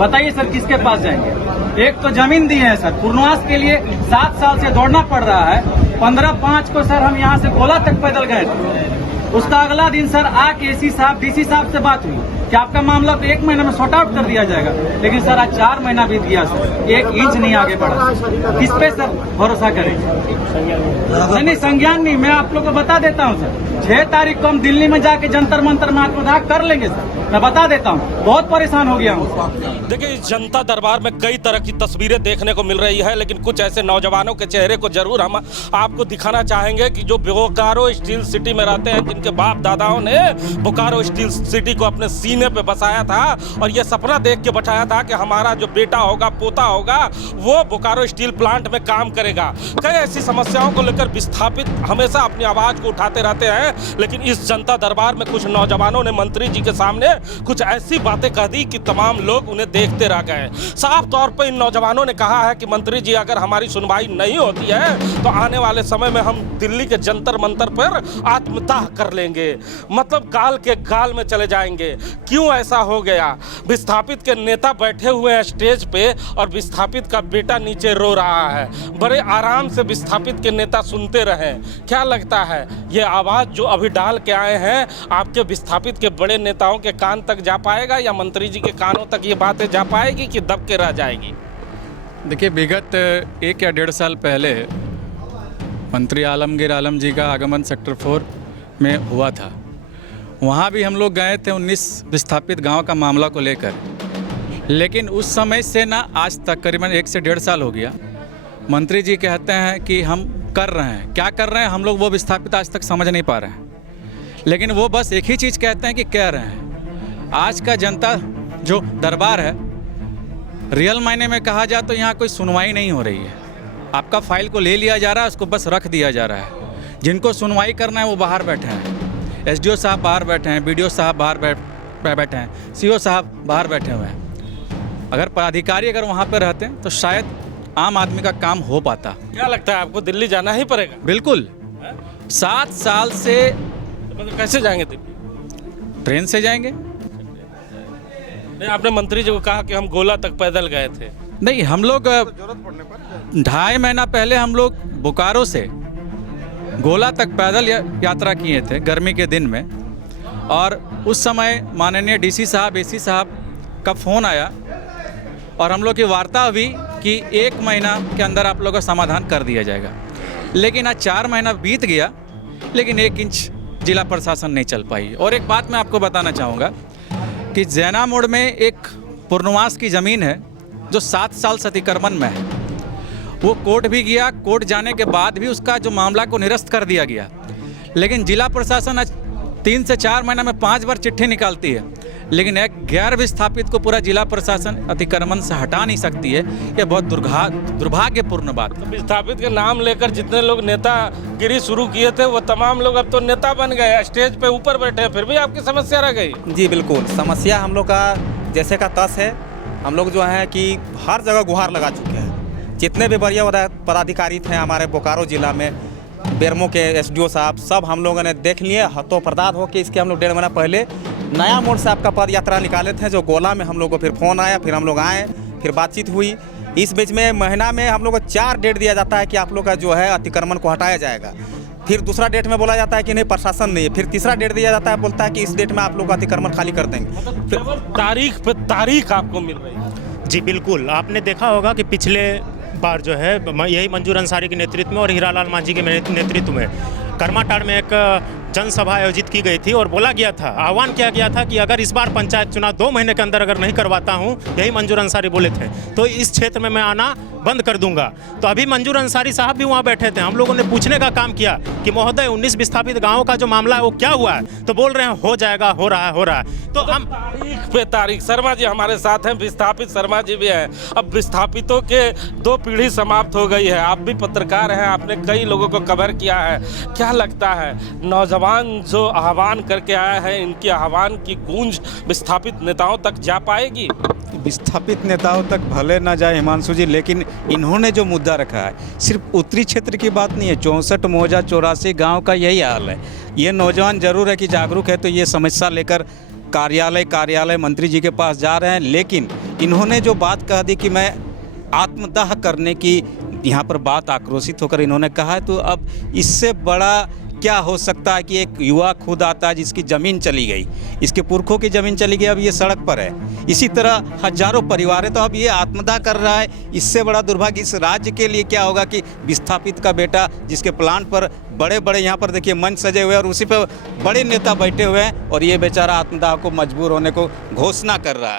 बताइए सर किसके पास जाएंगे? एक तो जमीन दी है सर, पूर्णवास के लिए 7 साल से दौड़ना पड़ रहा है। 15/5 को सर हम यहाँ से गोला तक पैदल गए थे। उसका अगला दिन सर आके एसी साहब डीसी साहब से बात हुई कि आपका मामला तो 1 महीने में सॉर्ट आउट कर दिया जाएगा, लेकिन सर आज 4 महीना बीत गया सर, 1 इंच नहीं आगे बढ़ा। किस पे सर भरोसा करें? नहीं संज्ञान नहीं, मैं आप लोग को बता देता हूँ सर, 6 तारीख को हम दिल्ली में जाके जंतर मंतर में आत्मदाह कर लेंगे सर, मैं बता देता हूँ। बहुत परेशान हो गया हूँ। देखिए, इस जनता दरबार में कई तरह की तस्वीरें देखने को मिल रही है, लेकिन कुछ ऐसे नौजवानों के चेहरे को जरूर हम आपको दिखाना चाहेंगे कि जो बोकारो स्टील सिटी में रहते हैं, जिनके बाप दादाओं ने बोकारो स्टील सिटी को अपने सीने पे बसाया था और ये सपना देख के बैठाया था कि हमारा जो बेटा होगा, पोता होगा, वो बोकारो स्टील प्लांट में काम करेगा। कई ऐसी समस्याओं को लेकर विस्थापित हमेशा अपनी आवाज को उठाते रहते हैं, लेकिन इस जनता दरबार में कुछ नौजवानों ने मंत्री जी के सामने कुछ ऐसी बातें कह दी कि तमाम लोग उन्हें देखते रह गए। साफ तौर पर इन नौजवानों ने कहा है कि मंत्री जी, अगर हमारी सुनवाई नहीं होती है तो आने वाले समय में हम दिल्ली के जंतर मंतर पर आत्मदाह कर लेंगे, मतलब गाल के गाल में चले जाएंगे। क्यों ऐसा हो गया? विस्थापित के नेता बैठे हुए हैं स्टेज पे और विस्थापित का बेटा नीचे रो रहा है। बड़े आराम से विस्थापित के नेता सुनते रहे। क्या लगता है ये आवाज जो अभी डाल के आए हैं आपके विस्थापित के बड़े नेताओं के कान तक जा पाएगा, या मंत्री जी के कानों तक ये बातें जा पाएगी कि दब के रह जाएगी? देखिए, विगत 1 या 1.5 साल पहले मंत्री आलमगीर आलम जी का आगमन सेक्टर 4 में हुआ था। वहाँ भी हम लोग गए थे 19 विस्थापित गांव का मामला को लेकर, लेकिन उस समय से ना आज तक करीबन 1 से 1.5 साल हो गया। मंत्री जी कहते हैं कि हम कर रहे हैं, क्या कर रहे हैं हम लोग वो विस्थापित आज तक समझ नहीं पा रहे हैं, लेकिन वो बस एक ही चीज़ कहते हैं कि कह रहे हैं। आज का जनता जो दरबार है, रियल मायने में कहा जाए तो यहाँ कोई सुनवाई नहीं हो रही है। आपका फाइल को ले लिया जा रहा है, उसको बस रख दिया जा रहा है। जिनको सुनवाई करना है वो बाहर बैठे हैं, एसडीओ साहब बाहर बैठे हैं, बीडीओ साहब बाहर बैठे हैं, सीओ साहब बाहर बैठे हुए हैं। अगर पदाधिकारी अगर वहाँ पर रहते हैं तो शायद आम आदमी का काम हो पाता। क्या लगता है आपको दिल्ली जाना ही पड़ेगा? बिल्कुल। 7 साल से मतलब कैसे जाएंगे दिल्ली? ट्रेन से जाएंगे। नहीं, आपने मंत्री जी को कहा कि हम गोला तक पैदल गए थे। नहीं, हम लोग 2.5 महीना पहले हम लोग बोकारो से गोला तक पैदल यात्रा किए थे गर्मी के दिन में, और उस समय माननीय डीसी साहब, एसी साहब का फ़ोन आया और हम लोग की वार्ता हुई कि 1 महीना के अंदर आप लोगों का समाधान कर दिया जाएगा। लेकिन आज 4 महीना बीत गया, लेकिन 1 इंच जिला प्रशासन नहीं चल पाई। और एक बात मैं आपको बताना चाहूँगा कि जैना मोड़ में एक पूर्णवास की ज़मीन है जो 7 साल से अतिक्रमण में है। वो कोर्ट भी गया, कोर्ट जाने के बाद भी उसका जो मामला को निरस्त कर दिया गया, लेकिन जिला प्रशासन आज 3 से 4 महीना में 5 बार चिट्ठी निकालती है, लेकिन एक गैर विस्थापित को पूरा जिला प्रशासन अतिक्रमण से हटा नहीं सकती है। ये बहुत दुर्भाग्यपूर्ण बात है। तो विस्थापित के नाम लेकर जितने लोग नेतागिरी शुरू किए थे वो तमाम लोग अब तो नेता बन गए, स्टेज पे ऊपर बैठे हैं, फिर भी आपकी समस्या रह गई? जी बिल्कुल, समस्या हम लोग का जैसे का तस है। हम लोग जो है कि हर जगह गुहार लगा चुके हैं। जितने भी वरीय पदाधिकारी थे हमारे बोकारो जिला में, बेरमो के एसडीओ साहब, सब हम लोगों ने देख लिए। हथों प्रदात हो के इसके हम लोग 1.5 महीना पहले नया मोड़ से आपका पद यात्रा निकाले थे, जो गोला में हम लोग को फिर फ़ोन आया, फिर हम लोग आए, फिर बातचीत हुई। इस बीच में महीना में हम लोग को 4 डेट दिया जाता है कि आप लोग का जो है अतिक्रमण को हटाया जाएगा। फिर दूसरा डेट में बोला जाता है कि नहीं, प्रशासन नहीं है। फिर तीसरा डेट दिया जाता है, बोलता है कि इस डेट में आप लोग का अतिक्रमण खाली कर देंगे। फिर तारीख पे तारीख आपको मिल रही है। जी बिल्कुल, आपने देखा होगा कि पिछले बार जो है यही मंजूर अंसारी के नेतृत्व में और हीरालाल मांझी के नेतृत्व में करमाटाड़ में एक जनसभा आयोजित की गई थी और बोला गया था, आह्वान किया गया था कि अगर इस बार पंचायत चुनाव 2 महीने के अंदर अगर नहीं करवाता हूं, यही मंजूर अंसारी बोले थे, तो इस क्षेत्र में मैं आना बंद कर दूंगा। तो अभी मंजूर अंसारी साहब भी वहां बैठे थे। हम लोगों ने पूछने का काम किया कि महोदय 19 विस्थापित गाँवों का जो मामला है वो क्या हुआ है, तो बोल रहे हैं हो जाएगा, हो रहा है। तो हम तारीख पे तारीख। शर्मा जी हमारे साथ हैं, विस्थापित शर्मा जी भी हैं। अब विस्थापितों के 2 पीढ़ी समाप्त हो गई है। आप भी पत्रकार हैं, आपने कई लोगों को कवर किया है। क्या लगता है नौजवान जो आह्वान करके आया है, इनके आह्वान की गूंज विस्थापित नेताओं तक जा पाएगी? विस्थापित नेताओं तक भले ना जाए हिमांशु जी, लेकिन इन्होंने जो मुद्दा रखा है सिर्फ उत्तरी क्षेत्र की बात नहीं है। 64 मौजा 84 गांव का यही हाल है। ये नौजवान जरूर है कि जागरूक है, तो ये समस्या लेकर कार्यालय मंत्री जी के पास जा रहे हैं, लेकिन इन्होंने जो बात कह दी कि मैं आत्मदाह करने की यहाँ पर बात आक्रोशित होकर इन्होंने कहा है, तो अब इससे बड़ा क्या हो सकता है कि एक युवा खुद आता है जिसकी ज़मीन चली गई, इसके पुरखों की ज़मीन चली गई, अब ये सड़क पर है। इसी तरह हजारों परिवार है, तो अब ये आत्मदाह कर रहा है। इससे बड़ा दुर्भाग्य इस राज्य के लिए क्या होगा कि विस्थापित का बेटा जिसके प्लांट पर बड़े बड़े यहाँ पर देखिए मंच सजे हुए हैं और उसी पर बड़े नेता बैठे हुए हैं और ये बेचारा आत्मदाह को मजबूर होने को घोषणा कर रहा है।